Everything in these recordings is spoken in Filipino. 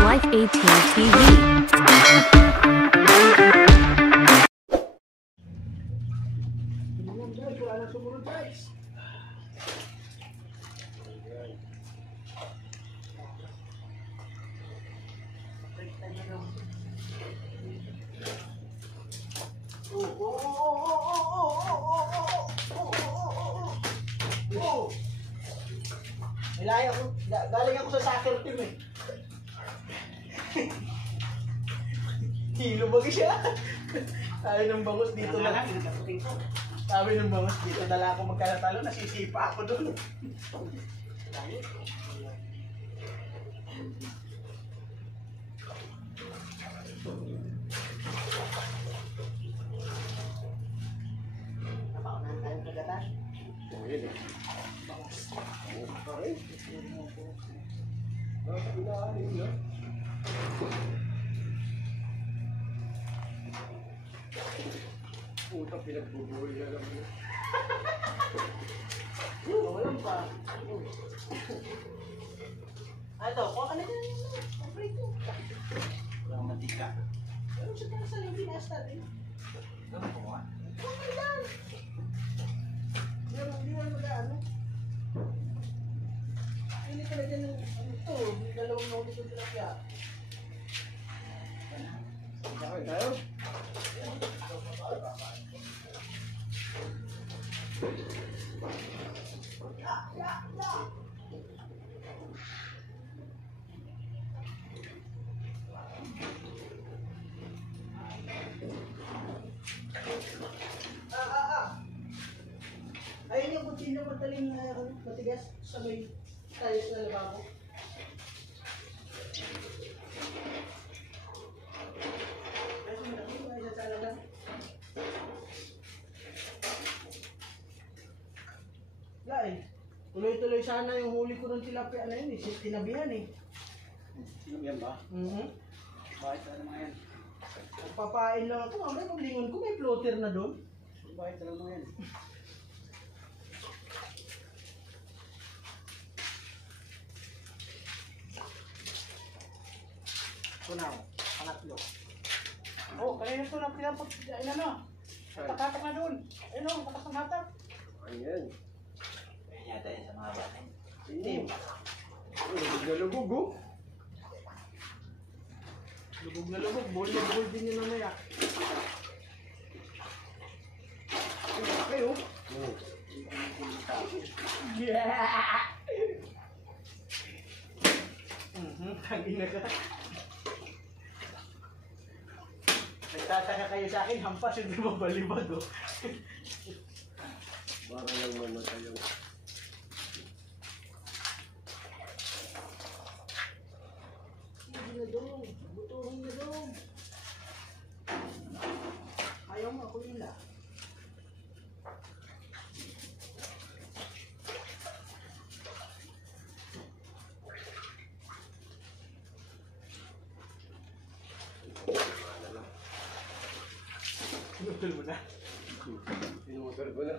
Life 18 TV. Nilaya ko, galing ako sa soccer team eh. Hilubag siya. Sabi ng bangus dito lang. Sabi ng bangus dito, dala ako magkalatalo, nasisipa ako doon. Napakanan tayong kagatan. Yun eh. Okay. Puta, pinagbubuhay na lang mo. Walang pa. Ito, kung ano din ang prito. Walang mantika. Pero siya pala sa Limpinas natin. Ano po nga? Okay lang. Hindi naman mag-ano. Hindi talaga ng ano ito. May dalawang notice yung tilapia. Okay, tayo? Ayun yung kutsilyo mataling matigas sa may tiles na lababo. Tuloy-tuloy sana yung huli ko ng tilapia na yun eh. Tinabihan eh. Sinabihan ba? Bakit na naman yan? Papain lang ako. Mamaya maglingon ko. May floater na doon. Bakit na naman yan? Kunaw. Pangatlo. Oh, kanina ito na pinapag... Ayun na. Patatak na doon. Ayun o, patak ng hatak. Ayan. Ayun yata yun sa mga bata. Team. Nalubog oh. Lubog na lubog. Bol na bol din yun namaya. Okay oh. Yeah! Tangina ka. Nagtataka kayo sa akin, hampas yung lumabalibad oh. Para lang mamatay yung... Hindi na doon. Butuhin na doon. Ayaw mo ako nila. Pinutol mo na. Pinutol ko na.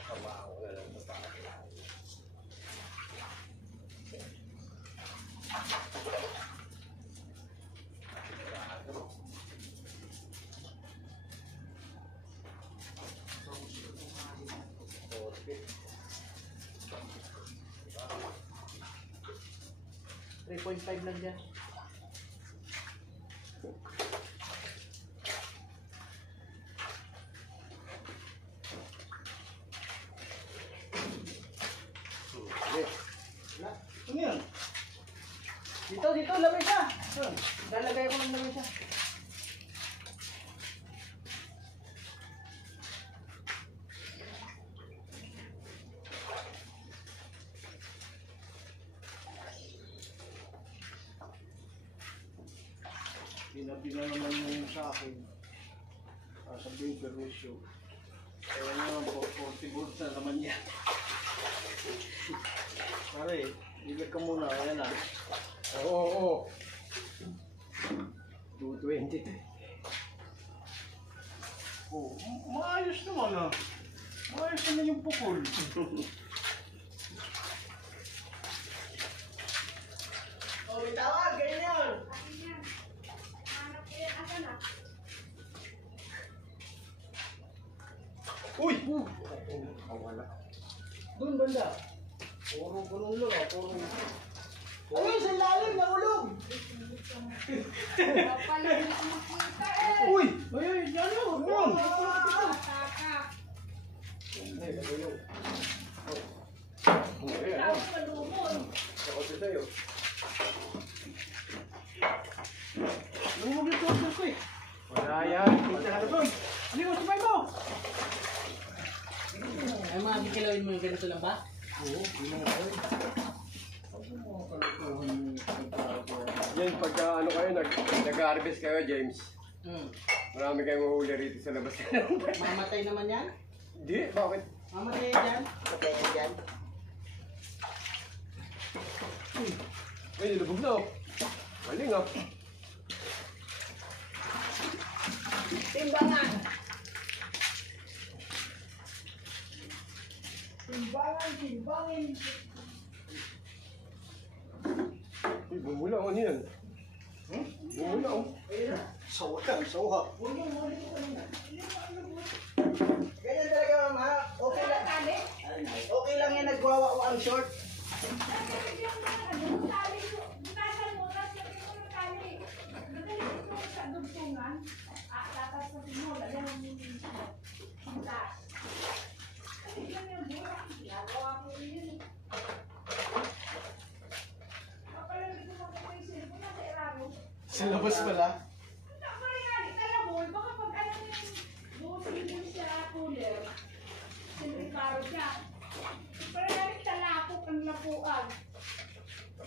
Kabaho na lang sa paa. Okay. 3.5 lang dyan. Ano yun? Dito, lamay siya. Lalagay ko ng lamay siya. Pinapina naman yung sa akin. Sabihin perwisyo. Kaya naman po, 40 volts na naman yan. Pare, bigay ka muna. Ayan na. Oo. 220. Oh, maayos naman ah. Maayos naman yung pukul. Puro ganun lang ah, puro... Ayun, sa lalim, nahulog! Uy! Ay, yan yun! Yan! Ako sa sa'yo. Lumog yung torture ko eh. Wala yan. Kita ka na doon. Ano yung sabay mo? Ay, mga kikilawin mo yung ganito lang ba? Oo, yun ang ako eh. Yan, pagka ano kayo, nag-harvest kayo, James. Marami kayong mahuli rito sa labas. Mamatay naman yan? Hindi, bakit? Mamatay yan dyan? Mamatay yan dyan? Ay, nilubog na oh. Maling ah. Timbangan! Timbangin! Uy, bumula ako niyan. Bumula oh. Sawa lang, sawa. Ganyan talaga, mama. Okay lang. Okay lang yan, nagwawa ang short. Sa labas pala.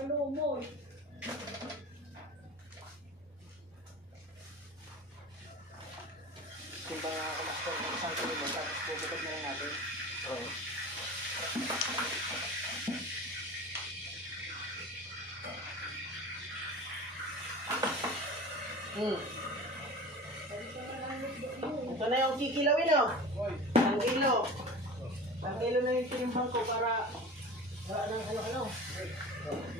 Malumoy. Timbang nga ako master ng isang kilo, tapos bubukod na lang natin. Oo. Ito na yung kikilawin oh. Hoy. Ang kilo. Ang kilo na yung tinimbang ko para wala nang ano-ano.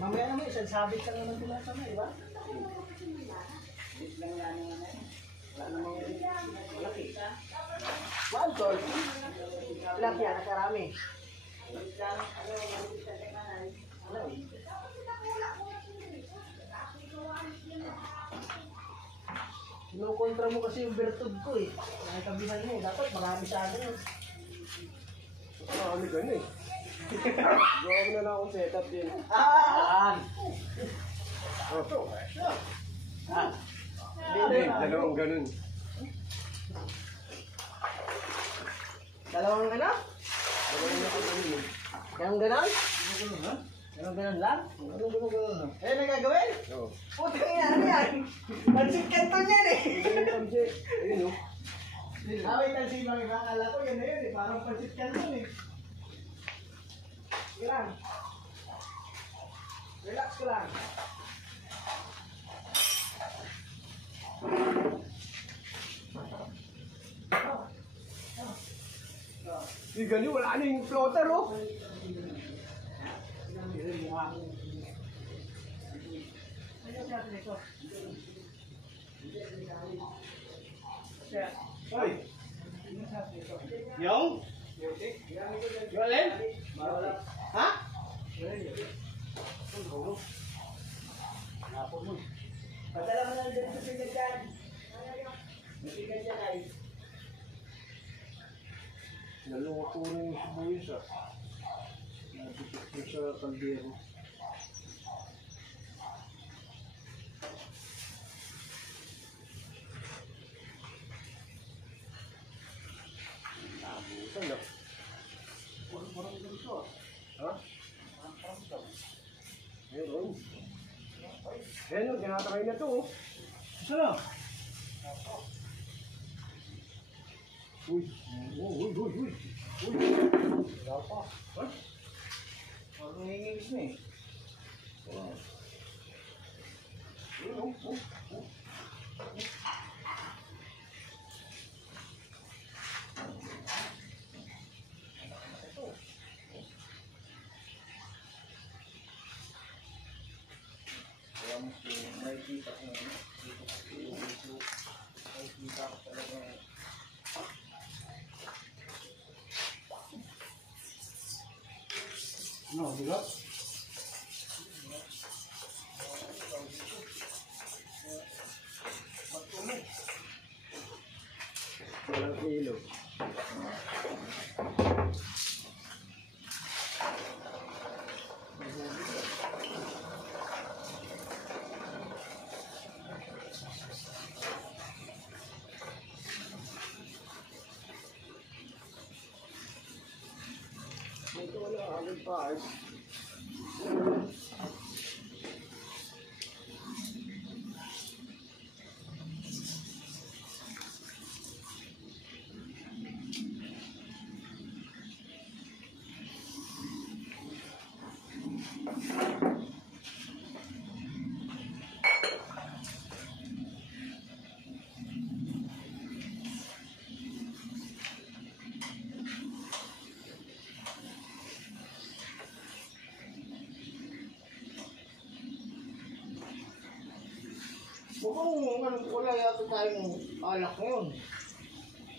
Mamaya naman, isang sabit ka naman tula sa may, di ba? Bit lang yan naman eh. Wala namang malaki. One tol. Ilang yan, nakarami. Ano eh? Kinukontra mo kasi yung bertod ko eh. Nakitabihan mo, dapat marami sa akin. Marami ka na eh. Gawa ko na lang akong setup din. Ah! Oh. Ah! Hindi, dalawang ganun. Dalawang ano? Dalawang ganun eh. Ganun ganon? Ganun ganon lang? Ganun. Eh, nagagawin? Oo. Putang ina, ano yan? Pansit kanton yan eh! Ganun ang object. Ayun oh. Away kasi ibang iba, akala ko yan na yun eh, parang pansit kanton eh. Sige lang. Relax ko lang. Di ganun, wala na yung floater oh. Hoy. Yung? Yung alin? Ha? Padala mo na dito sa pinig dyan. Matigay dyan ay. Nalungo ko rin yung sibuyas ah. Napitik ko sa kaldero. Nabutan na. Parang ganito ah. Ha? Meron. Ayan o, tinatry na to oh. Sino? Uy. Uy. Uy. Wala pa. Ha? Parang hingis na eh. Ayun oh. Nakikita ko na. Nakikita ko talaga. No. Mabigat. Walang kilo. Ito wala, agad pa ay. Mukhang wala yata tayong alak ngayon.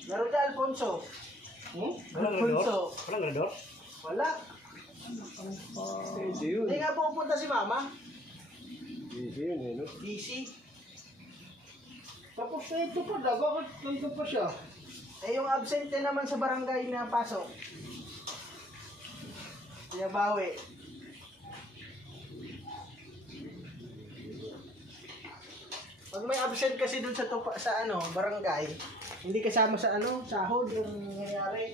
Meron ka, Alfonso. Alfonso. Walang ganador? Wala. Hindi yun. Hindi nga pupunta si Mama. Busy yun eh, no? Busy. Tapos na ito pa, bakit nandun pa siya? Eh, yung absente naman sa barangay na pasok. Kaya bawi. Pag may absent kasi dun sa barangay, hindi kasama sa sahod yung nangyayari.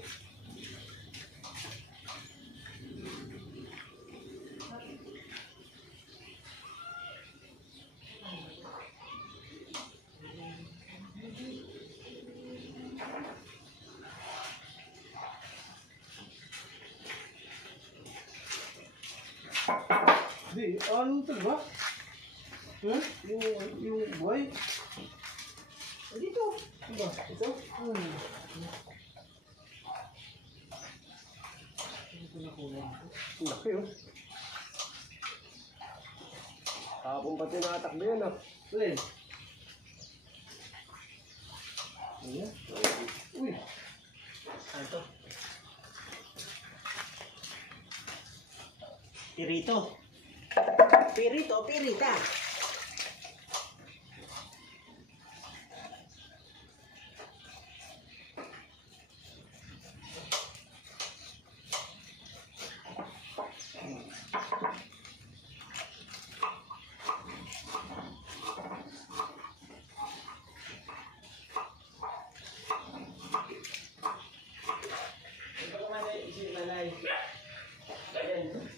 Di, ano ito ba? Yung buhay? Dito. Diba? Ito? Laki oh. Kapon pa tinatakbo yan ah. Alin? Ayan. Uy. Ito. Pirito. Pirito, pirita.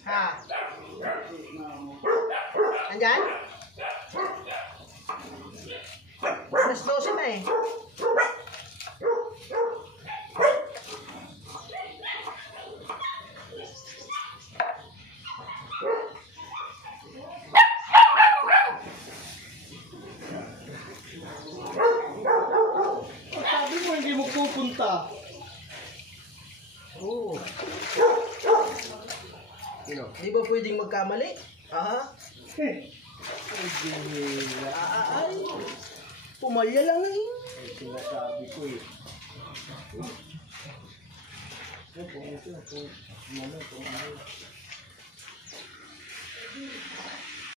Ha? Andyan? Alas 12 na eh. Sabi mo hindi mo pupunta. Oo. Di ba pwedeng magkamali? Aha. Ay. Pumalya lang eh. Sinasabi ko eh. Ito,